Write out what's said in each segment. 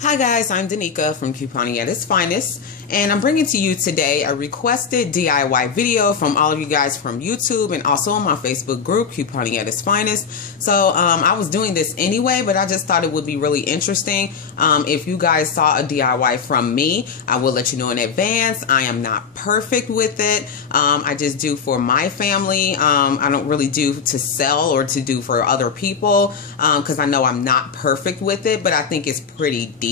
Hi guys, I'm Danica from Couponing at its finest, and I'm bringing to you today a requested DIY video from all of you guys from YouTube and also on my Facebook group, Couponing at its finest. So I was doing this anyway, but I just thought it would be really interesting. If you guys saw a DIY from me, I will let you know in advance. I am not perfect with it. I just do for my family. I don't really do to sell or to do for other people because I know I'm not perfect with it, but I think it's pretty decent.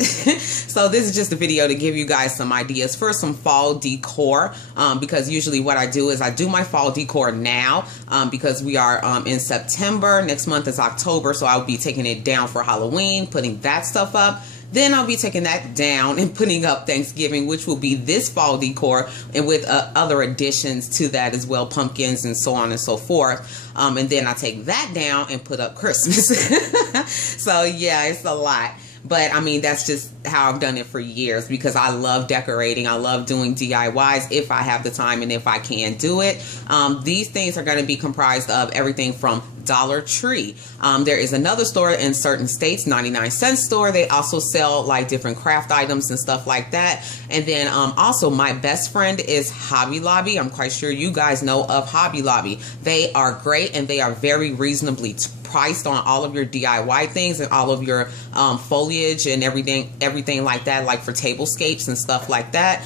So this is just a video to give you guys some ideas for some fall decor, because usually what I do is I do my fall decor now because we are in September. Next month is October, so I'll be taking it down for Halloween, putting that stuff up. Then I'll be taking that down and putting up Thanksgiving, which will be this fall decor, and with other additions to that as well, pumpkins and so on and so forth. And then I take that down and put up Christmas. So yeah, it's a lot. But I mean, that's just how I've done it for years because I love decorating. I love doing DIYs if I have the time and if I can do it. These things are going to be comprised of everything from Dollar Tree. There is another store in certain states, 99-cent store. They also sell like different craft items and stuff like that. And then also my best friend is Hobby Lobby. I'm quite sure you guys know of Hobby Lobby. They are great and they are very reasonably priced on all of your DIY things and all of your foliage and everything like that, like for tablescapes and stuff like that.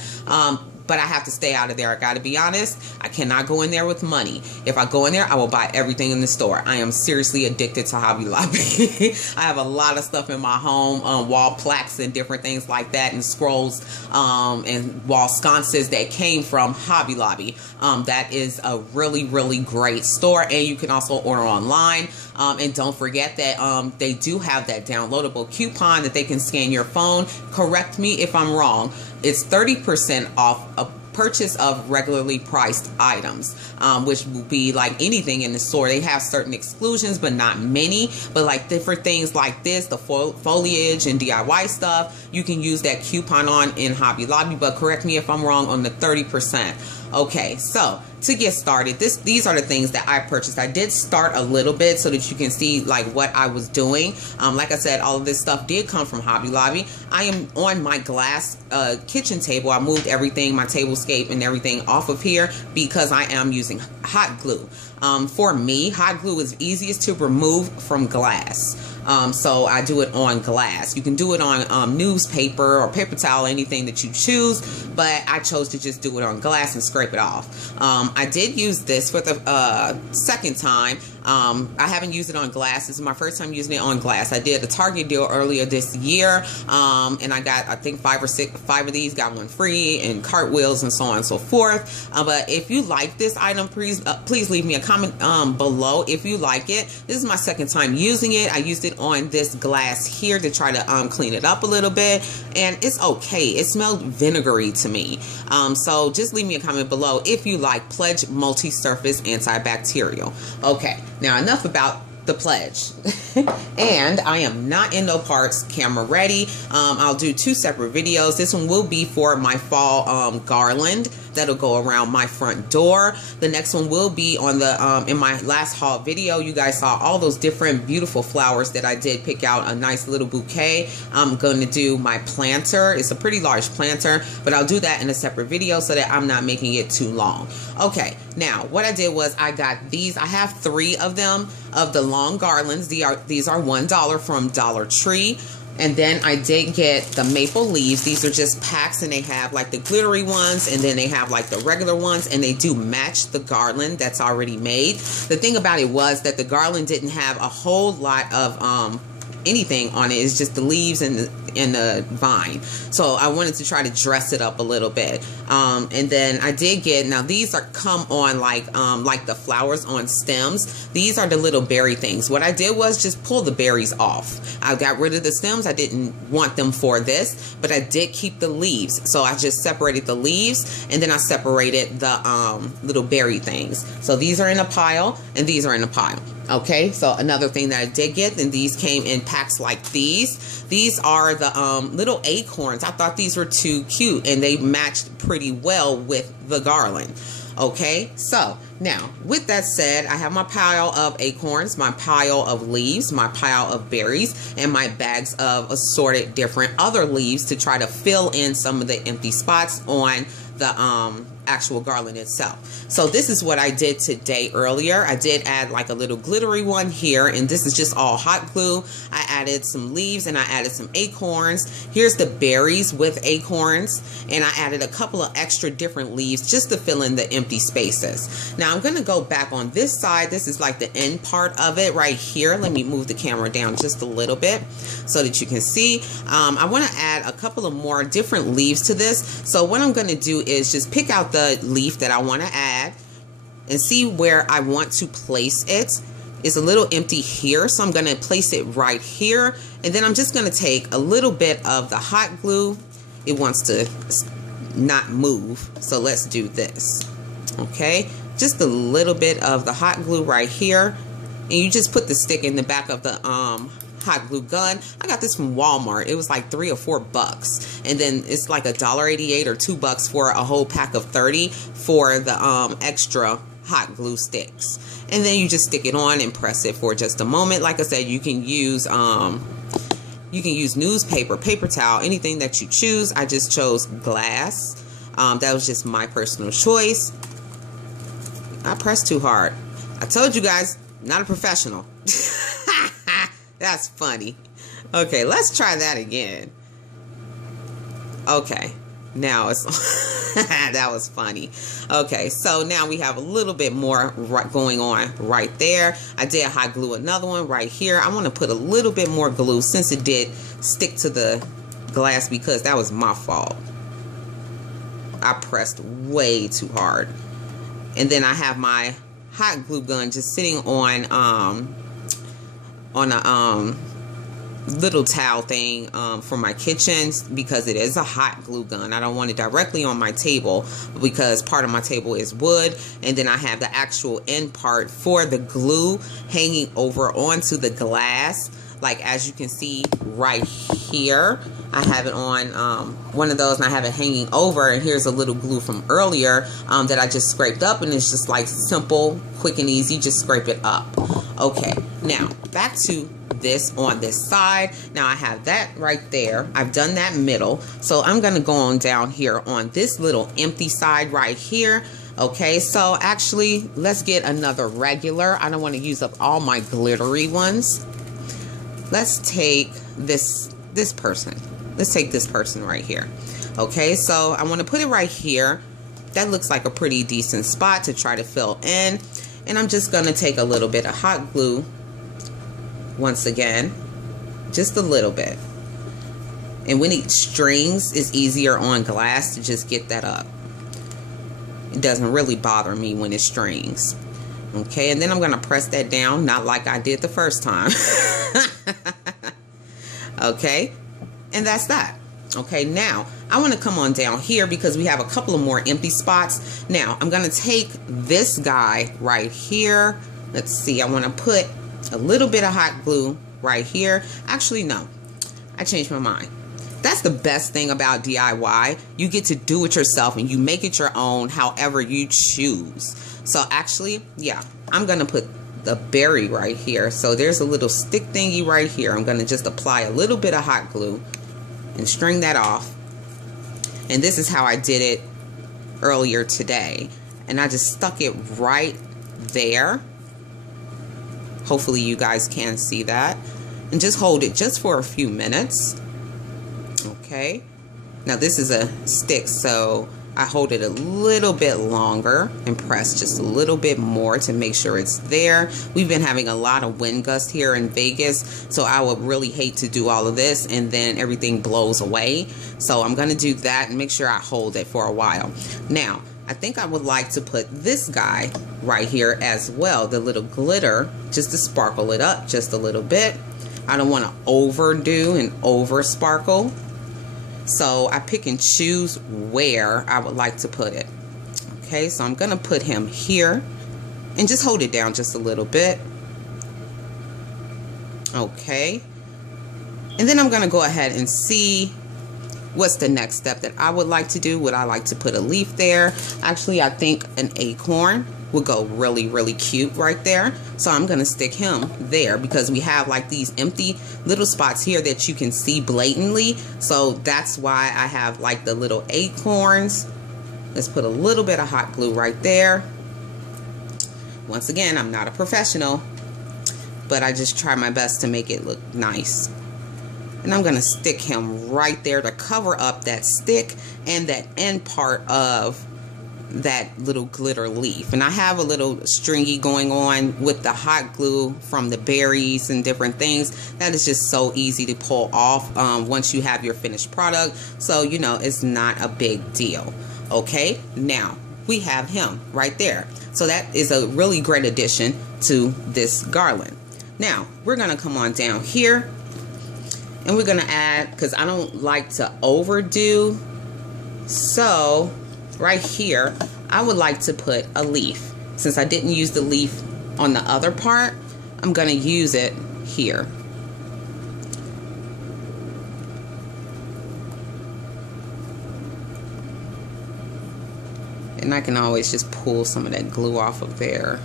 But I have to stay out of there. I got to be honest. I cannot go in there with money. If I go in there, I will buy everything in the store. I am seriously addicted to Hobby Lobby. I have a lot of stuff in my home, wall plaques and different things like that, and scrolls and wall sconces that came from Hobby Lobby. That is a really, really great store, and you can also order online. And don't forget that they do have that downloadable coupon that they can scan your phone. Correct me if I'm wrong. It's 30% off a purchase of regularly priced items, which will be like anything in the store. They have certain exclusions, but not many. But like different things like this, the foliage and DIY stuff, you can use that coupon on in Hobby Lobby. But correct me if I'm wrong on the 30%. Okay, so to get started, these are the things that I purchased. I did start a little bit so that you can see like what I was doing. Like I said, all of this stuff did come from Hobby Lobby. I am on my glass kitchen table. I moved everything, my tablescape and everything off of here because I am using hot glue. For me, hot glue is easiest to remove from glass. So I do it on glass. You can do it on newspaper or paper towel, anything that you choose, but I chose to just do it on glass and scrape it off. I did use this for the second time. I haven't used it on glass. This is my first time using it on glass. I did a Target deal earlier this year, and I got, I think, 5 of these, got one free, and cartwheels and so on and so forth. But if you like this item, please leave me a comment below if you like it. This is my second time using it. I used it on this glass here to try to clean it up a little bit, and it's okay. It smelled vinegary to me. So just leave me a comment below if you like Pledge Multi-Surface Antibacterial. Okay, now enough about the Pledge. And I am not in no parts camera ready. I'll do 2 separate videos. This one will be for my fall garland that'll go around my front door. The next one will be on the in my last haul video. You guys saw all those different beautiful flowers that I did pick out a nice little bouquet. I'm going to do my planter. It's a pretty large planter, but I'll do that in a separate video so that I'm not making it too long. Okay, now what I did was I got these. I have 3 of them, of the long garlands. These are $1 from Dollar Tree. And then I did get the maple leaves. These are just packs, and they have like the glittery ones, and then they have like the regular ones, and they do match the garland that's already made. The thing about it was that the garland didn't have a whole lot of anything on it. It's just the leaves and the vine. So I wanted to try to dress it up a little bit. And then I did get, now these are come on like the flowers on stems. These are the little berry things. What I did was just pull the berries off. I got rid of the stems. I didn't want them for this, but I did keep the leaves. So I just separated the leaves, and then I separated the little berry things. So these are in a pile, and these are in a pile. Okay, so another thing that I did get, and these came in packs like these. These are the little acorns. I thought these were too cute, and they matched pretty well with the garland. Okay, so Now, with that said, I have my pile of acorns, my pile of leaves, my pile of berries, and my bags of assorted different other leaves to try to fill in some of the empty spots on the actual garland itself. So this is what I did today earlier. I did add like a little glittery one here, and this is just all hot glue. I added some leaves and I added some acorns. Here's the berries with acorns, and I added a couple of extra different leaves just to fill in the empty spaces. Now I'm going to go back on this side. This is like the end part of it right here. Let me move the camera down just a little bit so that you can see. I want to add a couple of more different leaves to this. So what I'm going to do is just pick out the leaf that I want to add and see where I want to place it. It's a little empty here, so I'm going to place it right here, and then I'm just going to take a little bit of the hot glue. It wants to not move, so let's do this. Okay, just a little bit of the hot glue right here, and you just put the stick in the back of the hot glue gun. I got this from Walmart. It was like $3 or $4, and then it's like $1.88 or $2 for a whole pack of 30 for the extra hot glue sticks. And then you just stick it on and press it for just a moment. Like I said, you can use newspaper, paper towel, anything that you choose. I just chose glass. That was just my personal choice. I pressed too hard. I told you guys, not a professional. That's funny. Okay, let's try that again. Okay, now it's that was funny. Okay, so now we have a little bit more going on right there. I did hot glue another one right here. I want to put a little bit more glue since it did stick to the glass, because that was my fault. I pressed way too hard. And then I have my hot glue gun just sitting on a little towel thing for my kitchen, because it is a hot glue gun. I don't want it directly on my table because part of my table is wood, and then I have the actual end part for the glue hanging over onto the glass. Like as you can see right here, I have it on one of those, and I have it hanging over, and here's a little glue from earlier that I just scraped up, and it's just like simple, quick and easy. Just scrape it up. Okay, now back to this on this side. Now I have that right there. I've done that middle, so I'm gonna go on down here on this little empty side right here. Okay, so actually let's get another regular. I don't want to use up all my glittery ones. Let's take this person. Let's take this person right here. Okay, so I want to put it right here. That looks like a pretty decent spot to try to fill in. And I'm just going to take a little bit of hot glue once again, just a little bit. And when it strings, it's easier on glass to just get that up. It doesn't really bother me when it strings. Okay, and then I'm going to press that down, not like I did the first time. Okay, and that's that. Okay, now I want to come on down here because we have a couple of more empty spots. Now I'm going to take this guy right here. Let's see, I want to put a little bit of hot glue right here. Actually, no, I changed my mind. That's the best thing about DIY. You get to do it yourself and you make it your own however you choose. So actually, yeah, I'm going to put the berry right here. So there's a little stick thingy right here. I'm going to just apply a little bit of hot glue and string that off. And this is how I did it earlier today. And I just stuck it right there. Hopefully you guys can see that. And just hold it just for a few minutes. Okay. Now this is a stick, so I hold it a little bit longer and press just a little bit more to make sure it's there. We've been having a lot of wind gusts here in Vegas, so I would really hate to do all of this and then everything blows away. So I'm going to do that and make sure I hold it for a while. Now, I think I would like to put this guy right here as well, the little glitter, just to sparkle it up just a little bit. I don't want to overdo and over sparkle. So I pick and choose where I would like to put it. Okay, so I'm going to put him here and just hold it down just a little bit. Okay. And then I'm going to go ahead and see what's the next step that I would like to do? Would I like to put a leaf there? Actually, I think an acorn would go really, really cute right there. So I'm going to stick him there because we have like these empty little spots here that you can see blatantly. So that's why I have like the little acorns. Let's put a little bit of hot glue right there. Once again, I'm not a professional, but I just try my best to make it look nice. And I'm going to stick him right there to cover up that stick and that end part of that little glitter leaf. And I have a little stringy going on with the hot glue from the berries and different things. That is just so easy to pull off once you have your finished product. So, you know, it's not a big deal. Okay, now we have him right there. So that is a really great addition to this garland. Now we're going to come on down here and we're going to add, because I don't like to overdo, so right here I would like to put a leaf. Since I didn't use the leaf on the other part, I'm going to use it here. And I can always just pull some of that glue off of there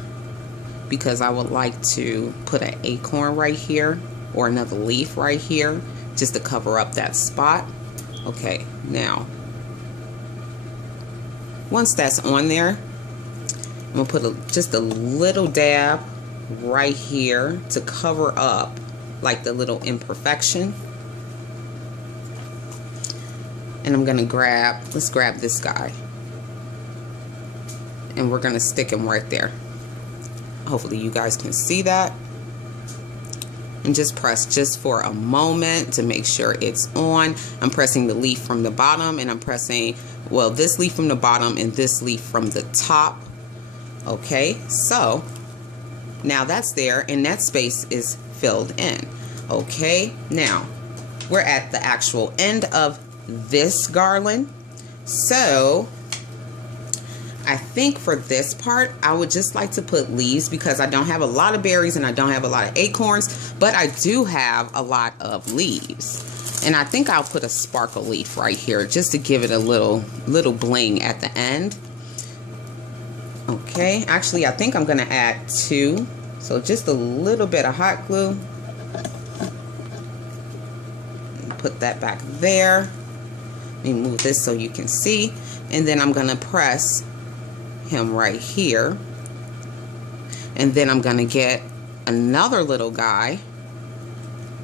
because I would like to put an acorn right here or another leaf right here just to cover up that spot. Okay, now once that's on there, I'm gonna put just a little dab right here to cover up like the little imperfection. And I'm gonna let's grab this guy. And we're going to stick him right there. Hopefully you guys can see that. And just press just for a moment to make sure it's on. I'm pressing the leaf from the bottom, and I'm pressing, well, this leaf from the bottom and this leaf from the top. Okay, so now that's there and that space is filled in. Okay, now we're at the actual end of this garland. So I think for this part, I would just like to put leaves because I don't have a lot of berries and I don't have a lot of acorns, but I do have a lot of leaves. And I think I'll put a sparkle leaf right here just to give it a little bling at the end. Okay, actually I think I'm going to add 2. So just a little bit of hot glue. Put that back there. Let me move this so you can see. And then I'm going to press him right here, and then I'm gonna get another little guy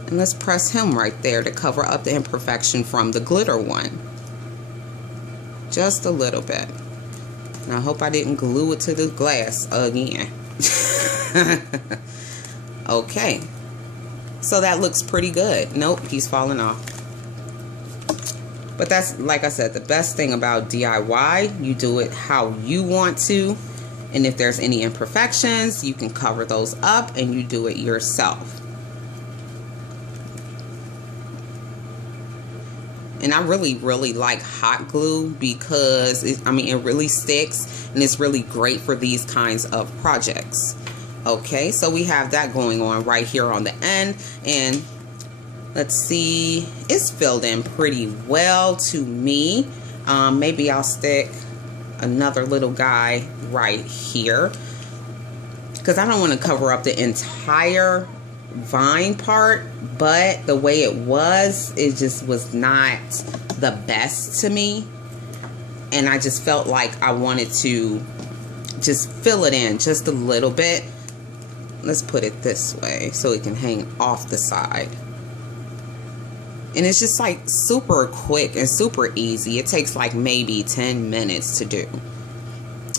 and let's press him right there to cover up the imperfection from the glitter one, just a little bit. And I hope I didn't glue it to the glass again. Okay, so that looks pretty good. Nope, he's falling off. But that's, like I said, the best thing about DIY. You do it how you want to. And if there's any imperfections, you can cover those up and you do it yourself. And I really, really like hot glue because, it really sticks and it's really great for these kinds of projects. Okay, so we have that going on right here on the end. And let's see, it's filled in pretty well to me. Maybe I'll stick another little guy right here because I don't want to cover up the entire vine part, but the way it just was not the best to me. And I just felt like I wanted to just fill it in just a little bit. Let's put it this way so it can hang off the side. And it's just like super quick and super easy. It takes like maybe 10 minutes to do.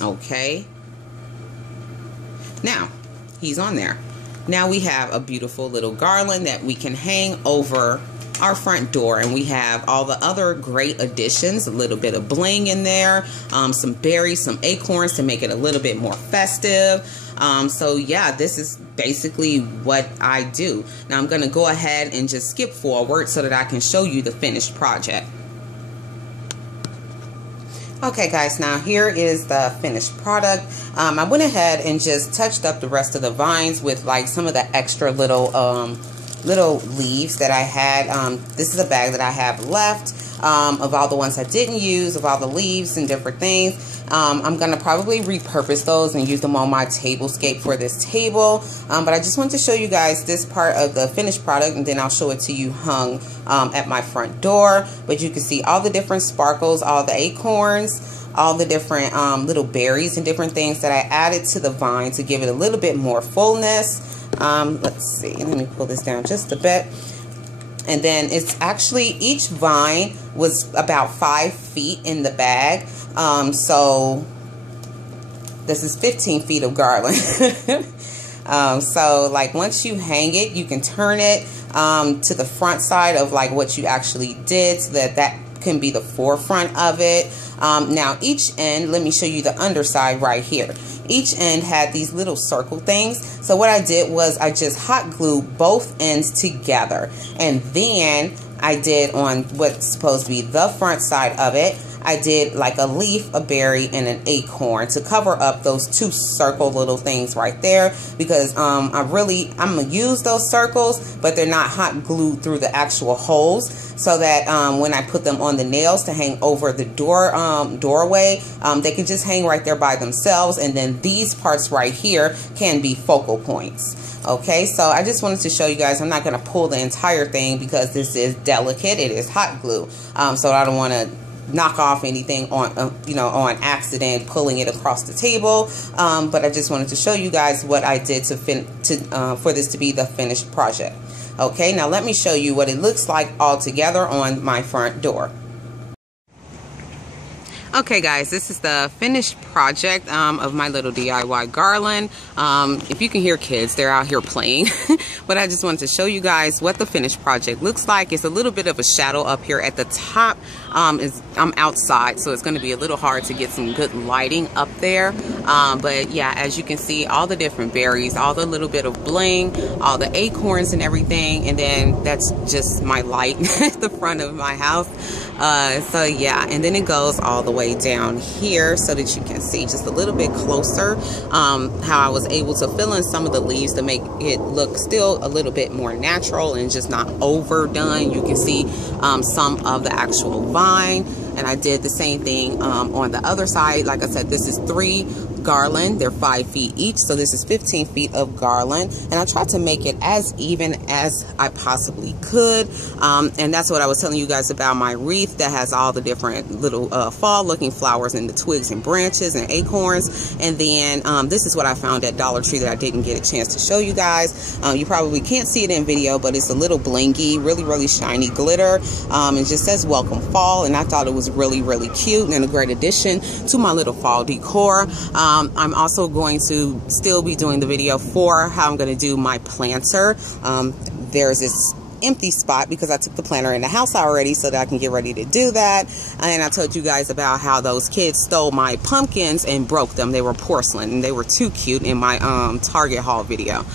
Okay. Now, he's on there. Now we have a beautiful little garland that we can hang over our front door. And we have all the other great additions. A little bit of bling in there. Some berries, some acorns to make it a little bit more festive. So yeah, this is basically what I do. Now I'm going to go ahead and just skip forward so that I can show you the finished project. Okay guys, now here is the finished product. I went ahead and just touched up the rest of the vines with like some of the extra little leaves that I had. This is a bag that I have left. of all the ones I didn't use, of all the leaves and different things. I'm going to probably repurpose those and use them on my tablescape for this table. But I just wanted to show you guys this part of the finished product, and then I'll show it to you hung at my front door. But you can see all the different sparkles, all the acorns, all the different little berries and different things that I added to the vine to give it a little bit more fullness. Let's see, let me pull this down just a bit. And then it's actually, each vine was about 5 feet in the bag. So this is 15 feet of garland. So like once you hang it, you can turn it to the front side of like what you actually did, so that can be the forefront of it. Now each end, let me show you the underside right here. Each end had these little circle things. So what I did was I just hot glued both ends together, and then I did on what's supposed to be the front side of it, I did like a leaf, a berry, and an acorn to cover up those two circle little things right there, because I'm gonna use those circles, but they're not hot glued through the actual holes, so that when I put them on the nails to hang over the doorway, they can just hang right there by themselves, and then these parts right here can be focal points. Okay, so I just wanted to show you guys. I'm not going to pull the entire thing because this is delicate. It is hot glue, so I don't want to knock off anything on on accident, pulling it across the table. But I just wanted to show you guys what I did for this to be the finished project. Okay, now let me show you what it looks like all together on my front door. Okay guys, this is the finished project of my little DIY garland. If you can hear kids, they're out here playing. But I just wanted to show you guys what the finished project looks like. It's a little bit of a shadow up here at the top. I'm outside, so it's going to be a little hard to get some good lighting up there. But yeah, as you can see, all the different berries, all the little bit of bling, all the acorns and everything. And then that's just my light at the front of my house. So yeah, and then it goes all the way down here so that you can see just a little bit closer how I was able to fill in some of the leaves to make it look still a little bit more natural and just not overdone. You can see some of the actual vine, and I did the same thing on the other side. Like I said, this is 3 garland. They're 5 feet each, so this is 15 feet of garland, and I tried to make it as even as I possibly could. And that's what I was telling you guys about my wreath that has all the different little fall looking flowers and the twigs and branches and acorns. And then this is what I found at Dollar Tree that I didn't get a chance to show you guys. You probably can't see it in video, but it's a little blingy, really shiny glitter. It just says welcome fall, and I thought it was really cute and a great addition to my little fall decor. I'm also going to still be doing the video for how I'm going to do my planter. There's this empty spot because I took the planter in the house already so that I can get ready to do that. And I told you guys about how those kids stole my pumpkins and broke them. They were porcelain and they were too cute in my Target haul video.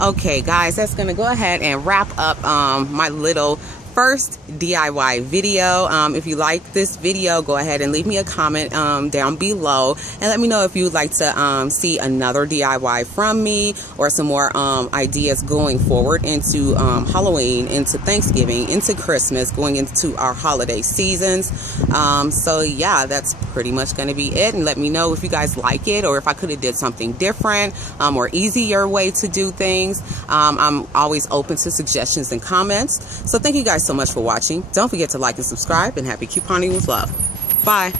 Okay guys, that's going to go ahead and wrap up my little first DIY video. If you like this video, go ahead and leave me a comment down below and let me know if you would like to see another DIY from me or some more ideas going forward into Halloween, into Thanksgiving, into Christmas, going into our holiday seasons. So yeah, that's pretty much going to be it, and let me know if you guys like it or if I could have did something different or easier way to do things. I'm always open to suggestions and comments. So thank you guys so much for watching. Don't forget to like and subscribe, and happy couponing with love. Bye.